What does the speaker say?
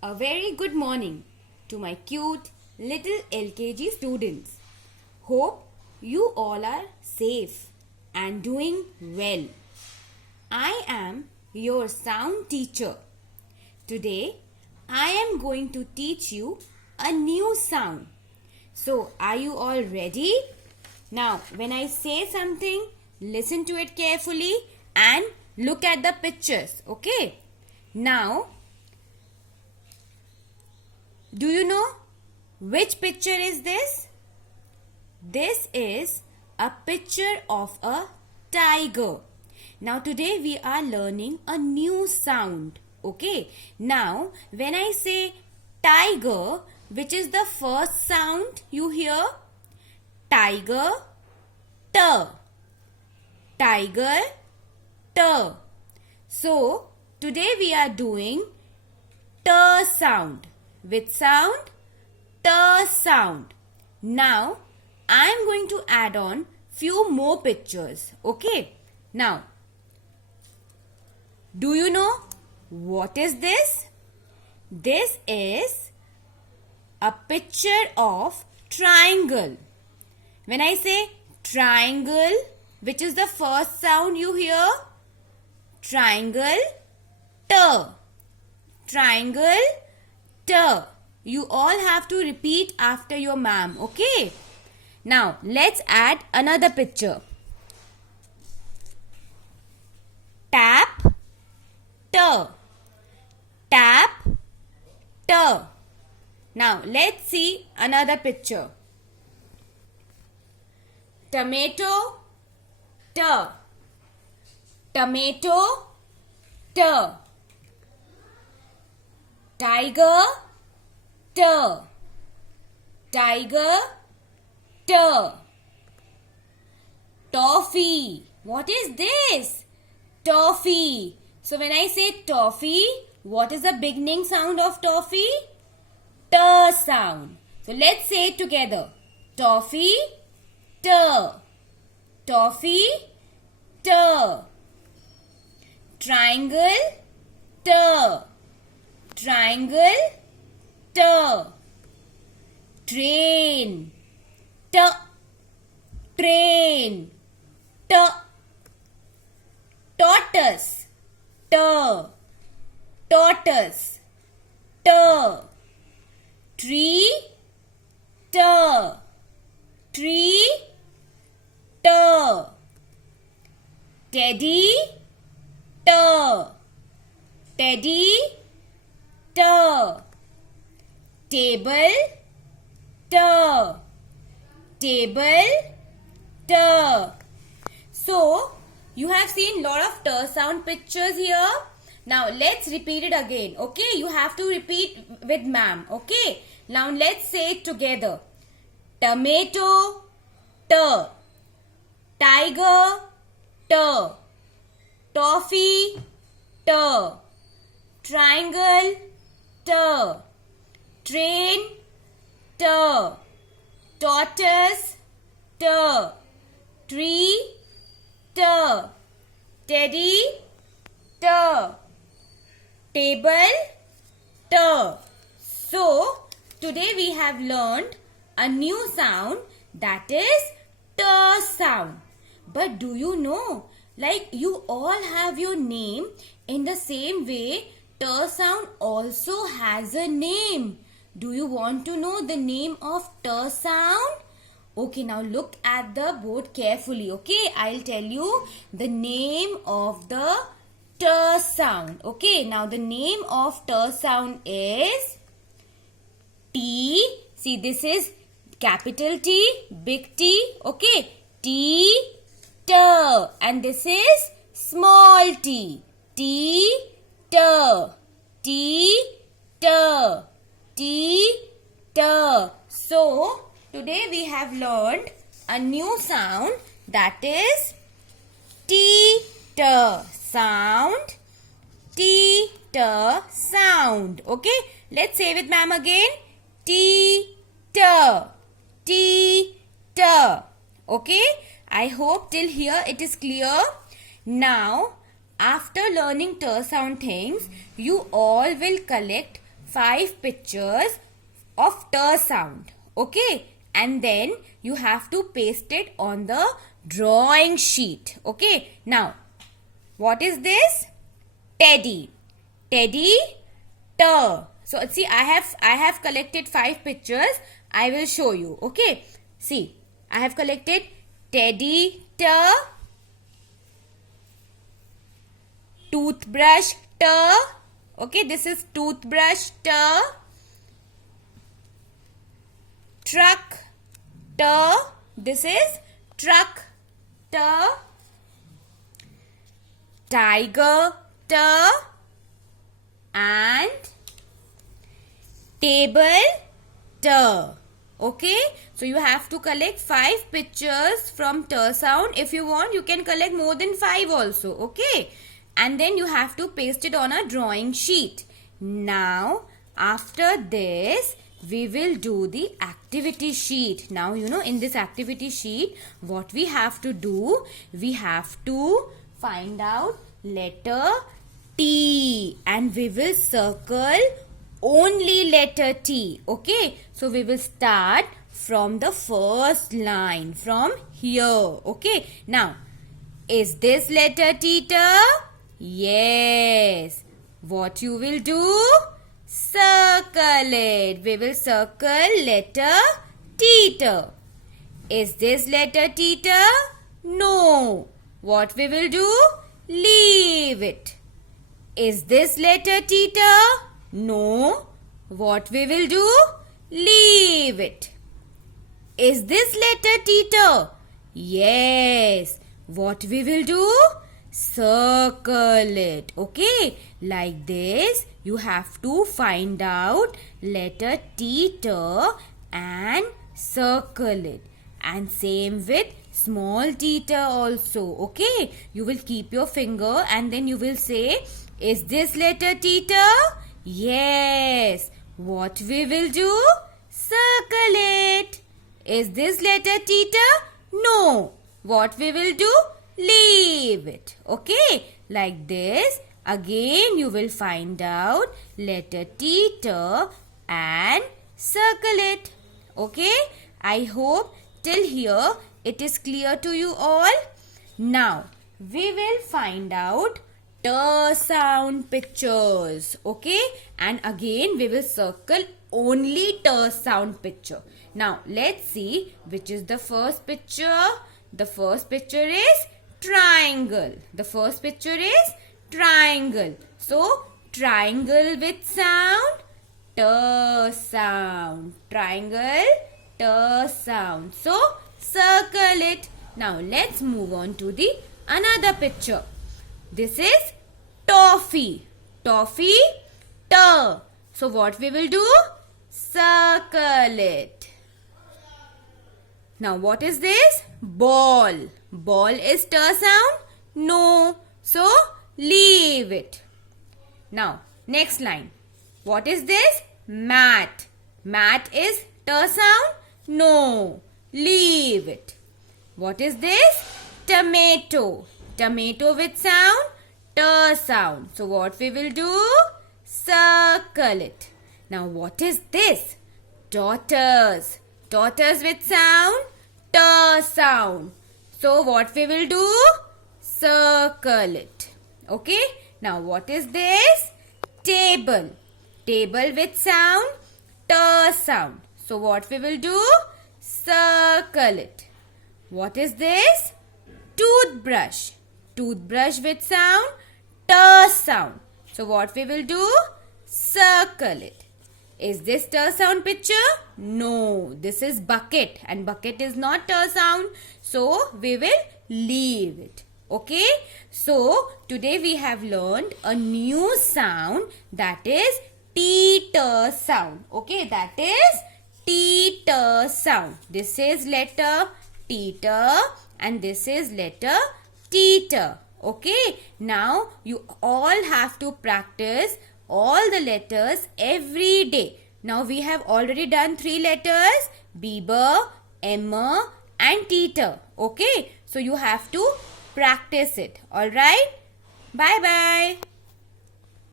A very good morning to my cute little LKG students. Hope you all are safe and doing well. I am your sound teacher. Today I am going to teach you a new sound. So, are you all ready? Now, when I say something, listen to it carefully and look at the pictures, okay? Now, do you know which picture is this? This is a picture of a tiger. Now today we are learning a new sound. Okay. Now when I say tiger, which is the first sound you hear? Tiger, t. Tiger, t. So today we are doing t sound. Which sound? T sound. Now, I am going to add on few more pictures. Okay. Now, do you know what is this? This is a picture of triangle. When I say triangle, which is the first sound you hear? Triangle, T. Triangle, T. You all have to repeat after your ma'am, okay? Now, let's add another picture. Tap, T. Tap, T. Now, let's see another picture. Tomato, T. Tomato, T. Tiger, T. Tiger, T. Toffee. What is this? Toffee. So when I say toffee, what is the beginning sound of toffee? T sound. So let's say it together. Toffee, T. Toffee, T. Triangle, T. Triangle, T. Train, T. Train, T. Tortoise, T. Tortoise, T. Tree, T. Tree, T. Teddy, T. Teddy, T. Table, T. Table, T. So, you have seen lot of T sound pictures here. Now, let's repeat it again. Okay, you have to repeat with ma'am. Okay, now let's say it together. Tomato, T. Tiger, T. Toffee, T. Triangle, T. Train, T. Tortoise, T. Tree, T. Teddy, T. Table, T. So, today we have learned a new sound, that is T sound. But do you know, like you all have your name, in the same way T sound also has a name. Do you want to know the name of T sound? Okay, now look at the board carefully. Okay, I'll tell you the name of the T sound. Okay, now the name of T sound is T. See, this is capital T, big T. Okay, T, T. And this is small t. T, T. T, T. T, T. So, today we have learned a new sound, that is T, T sound. T, T sound. Okay, let's say with ma'am again. T, T. T, T. Okay, I hope till here it is clear. Now, after learning T sound things, you all will collect 5 pictures of t sound. Okay, and then you have to paste it on the drawing sheet. Okay, now what is this? Teddy. Teddy, t. So see, I have collected 5 pictures. I will show you. Okay, see, I have collected teddy, t, toothbrush, t. Okay, this is toothbrush, t, truck, t. This is truck, t, tiger, t, and table, t. Okay, so you have to collect 5 pictures from t sound. If you want, you can collect more than 5 also. Okay, and then you have to paste it on a drawing sheet. Now, after this, we will do the activity sheet. Now, in this activity sheet, what we have to do, we have to find out letter T, and we will circle only letter T. Okay, so we will start from the first line, from here. Okay, now, is this letter T? Yes. What you will do? Circle it. We will circle letter T. Is this letter T? No. What we will do? Leave it. Is this letter T? No. What we will do? Leave it. Is this letter T? Yes. What we will do? Circle it. Okay, like this you have to find out letter T and circle it, and same with small t also. Okay, you will keep your finger and then you will say, is this letter T? Yes. What we will do? Circle it. Is this letter T? No. What we will do? Leave it. Okay, like this. Again, you will find out letter T and circle it. Okay, I hope till here it is clear to you all. Now, we will find out t sound pictures. Okay, and again we will circle only t sound picture. Now, let's see which is the first picture. The first picture is triangle. The first picture is triangle. So, triangle with sound, t sound. Triangle, t sound. So, circle it. Now, let's move on to the another picture. This is toffee. Toffee, t. So, what we will do? Circle it. Now, what is this? Ball. Ball is t sound? No. So, leave it. Now, next line. What is this? Mat. Mat is t sound? No. Leave it. What is this? Tomato. Tomato with sound? T sound. So, what we will do? Circle it. Now, what is this? Daughters. Daughters with sound? T sound. So, what we will do? Circle it. Okay. Now, what is this? Table. Table with sound? T sound. So, what we will do? Circle it. What is this? Toothbrush. Toothbrush with sound? T sound. So, what we will do? Circle it. Is this t sound picture? No. This is bucket, and bucket is not t sound. So, we will leave it. Okay. So, today we have learned a new sound, that is t sound. Okay. That is t sound. This is letter t and this is letter t. Okay. Now, you all have to practice all the letters every day. Now, we have already done 3 letters, Bieber, Emma and Teeter. Okay. So, you have to practice it. Alright. Bye-bye.